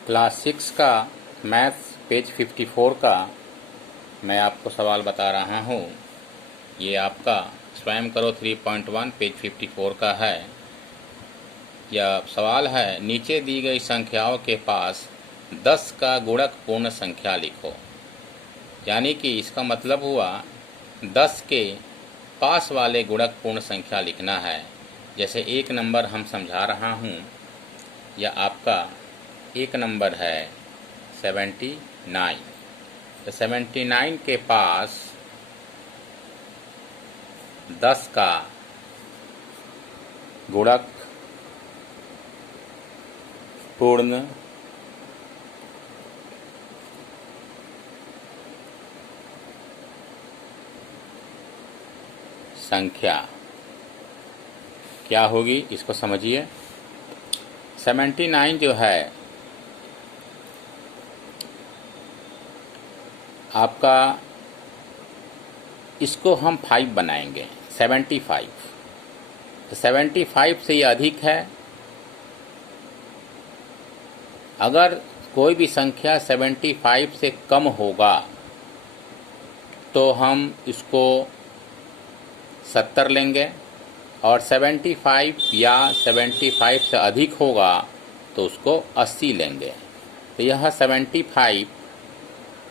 Class 6 का maths page 54 का मैं आपको सवाल बता रहा हूँ। ये आपका स्वयं करो 3.1 पेज 54 का है। यह सवाल है, नीचे दी गई संख्याओं के पास 10 का गुणक पूर्ण संख्या लिखो। यानी कि इसका मतलब हुआ 10 के पास वाले गुणक पूर्ण संख्या लिखना है। जैसे एक नंबर हम समझा रहा हूँ, यह आपका एक नंबर है 79। तो 79 के पास 10 का गुणक पूर्ण संख्या क्या होगी, इसको समझिए। 79 जो है आपका, इसको हम 5 बनाएंगे 75। तो 75 से ये अधिक है। अगर कोई भी संख्या 75 से कम होगा तो हम इसको 70 लेंगे, और 75 या 75 से अधिक होगा तो उसको 80 लेंगे। तो यह 75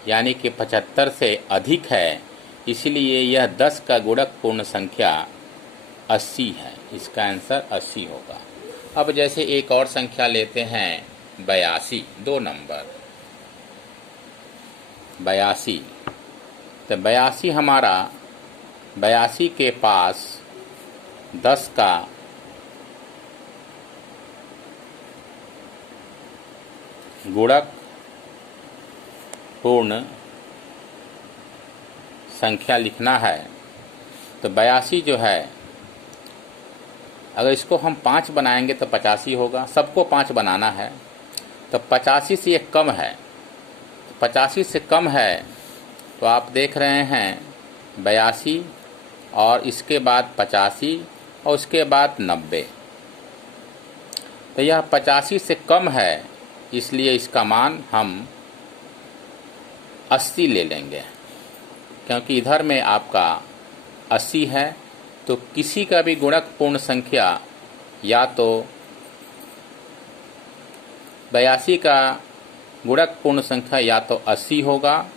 यानी कि 75 से अधिक है, इसलिए यह 10 का गुणक पूर्ण संख्या 80 है। इसका आंसर 80 होगा। अब जैसे एक और संख्या लेते हैं 82, 2 नंबर 82। तो 82 हमारा 82 के पास 10 का गुणक पूर्ण संख्या लिखना है। तो 82 जो है, अगर इसको हम 5 बनाएंगे तो 85 होगा। सबको 5 बनाना है, तो 85 से ये कम है। 85 से कम है तो आप देख रहे हैं 82 और इसके बाद 85 और उसके बाद 90। तो यह 85 से कम है, इसलिए इसका मान हम 80 ले लेंगे। क्योंकि इधर में आपका 80 है, तो किसी का भी गुणक पूर्ण संख्या या तो 82 का गुणक पूर्ण संख्या या तो 80 होगा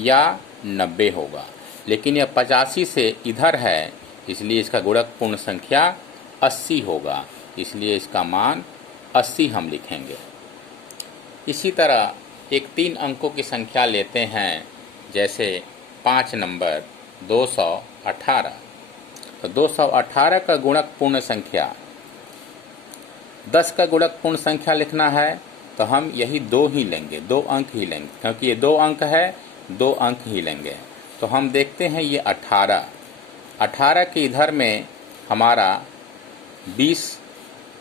या 90 होगा। लेकिन यह 85 से इधर है, इसलिए इसका गुणक पूर्ण संख्या 80 होगा। इसलिए इसका मान 80 हम लिखेंगे। इसी तरह एक 3 अंकों की संख्या लेते हैं, जैसे 5 नंबर 218। तो 218 का गुणक पूर्ण संख्या, 10 का गुणक पूर्ण संख्या लिखना है तो हम यही 2 ही लेंगे, 2 अंक ही लेंगे। क्योंकि ये 2 अंक है, 2 अंक ही लेंगे। तो हम देखते हैं ये 18 के इधर में हमारा 20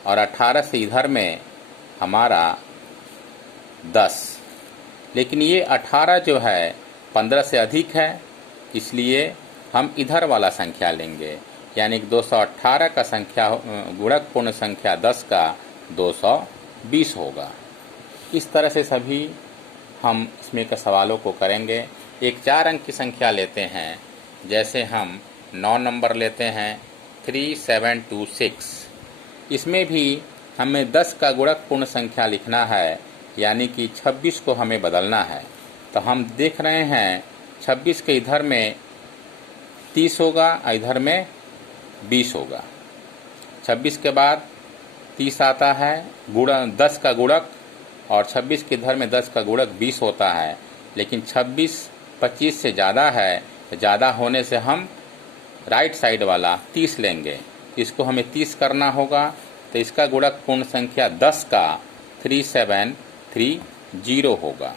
और 18 से इधर में हमारा 10। लेकिन ये 18 जो है 15 से अधिक है, इसलिए हम इधर वाला संख्या लेंगे। यानी कि 218 का संख्या गुणक पूर्ण संख्या 10 का 220 होगा। इस तरह से सभी हम इसमें के सवालों को करेंगे। एक 4 अंक की संख्या लेते हैं, जैसे हम 9 नंबर लेते हैं 3726। इसमें भी हमें 10 का गुणक पूर्ण संख्या लिखना है, यानी कि 26 को हमें बदलना है। तो हम देख रहे हैं 26 के इधर में 30 होगा, इधर में 20 होगा। 26 के बाद 30 आता है, 10 का गुणक, और 26 के इधर में 10 का गुणक 20 होता है। लेकिन 26 25 से ज़्यादा है, तो ज़्यादा होने से हम राइट साइड वाला 30 लेंगे। इसको हमें 30 करना होगा। तो इसका गुणक पूर्ण संख्या 10 का 3730 होगा।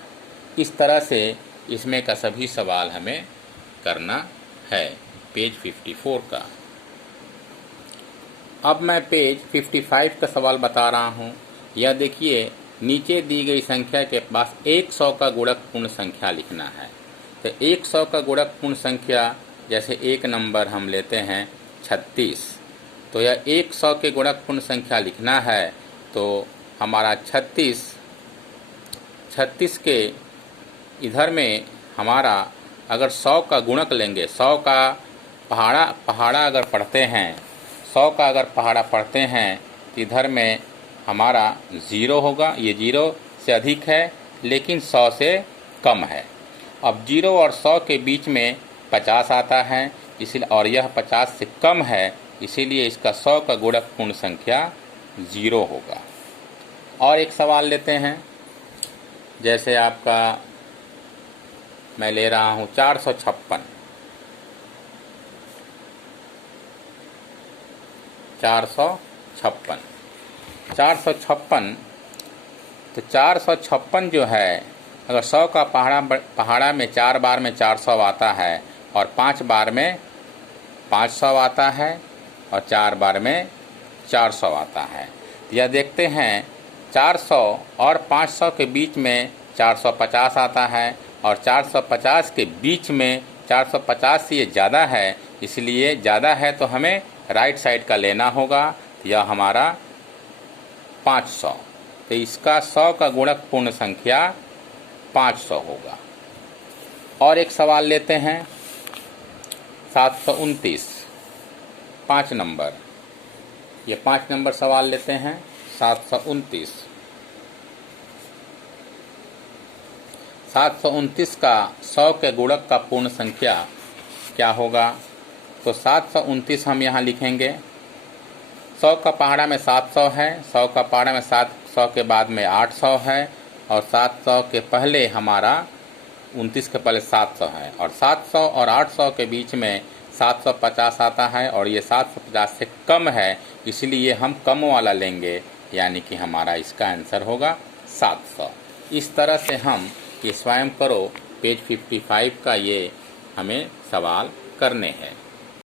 इस तरह से इसमें का सभी सवाल हमें करना है पेज 54 का। अब मैं पेज 55 का सवाल बता रहा हूँ। यह देखिए, नीचे दी गई संख्या के पास 100 का गुणक पूर्ण संख्या लिखना है। तो 100 का गुणक पूर्ण संख्या, जैसे एक नंबर हम लेते हैं 36। तो यह 100 के गुणक पूर्ण संख्या लिखना है, तो हमारा 36 36 के इधर में हमारा अगर 100 का गुणक लेंगे, 100 का पहाड़ा अगर पढ़ते हैं, 100 का अगर पहाड़ा पढ़ते हैं तो इधर में हमारा 0 होगा। ये 0 से अधिक है लेकिन 100 से कम है। अब 0 और 100 के बीच में 50 आता है, इसलिए और यह 50 से कम है, इसीलिए इसका 100 का गुणक पूर्ण संख्या 0 होगा। और एक सवाल लेते हैं, जैसे आपका मैं ले रहा हूँ 456। 456 तो 456 जो है, अगर 100 का पहाड़ा में 4 बार में 400 आता है और 5 बार में 500 आता है और 4 बार में 400 आता है। तो यह देखते हैं 400 और 500 के बीच में 450 आता है और 450 के बीच में 450 से ये ज़्यादा है, इसलिए ज़्यादा है तो हमें राइट साइड का लेना होगा। तो यह हमारा 500, तो इसका 100 का गुणक पूर्ण संख्या 500 होगा। और एक सवाल लेते हैं 729, 5 नंबर, ये 5 नंबर सवाल लेते हैं 729। 729 का 100 के गुणक का पूर्ण संख्या क्या होगा? तो 729 हम यहाँ लिखेंगे। 100 का पहाड़ा में 700 है, 100 का पहाड़ा में 700 के बाद में 800 है और 700 के पहले हमारा 29 के पहले 700 है और 700 और 800 के बीच में 750 आता है और ये 750 से कम है, इसलिए हम कम वाला लेंगे, यानी कि हमारा इसका आंसर होगा 700। इस तरह से हम ये स्वयं करो पेज 55 का ये हमें सवाल करने हैं।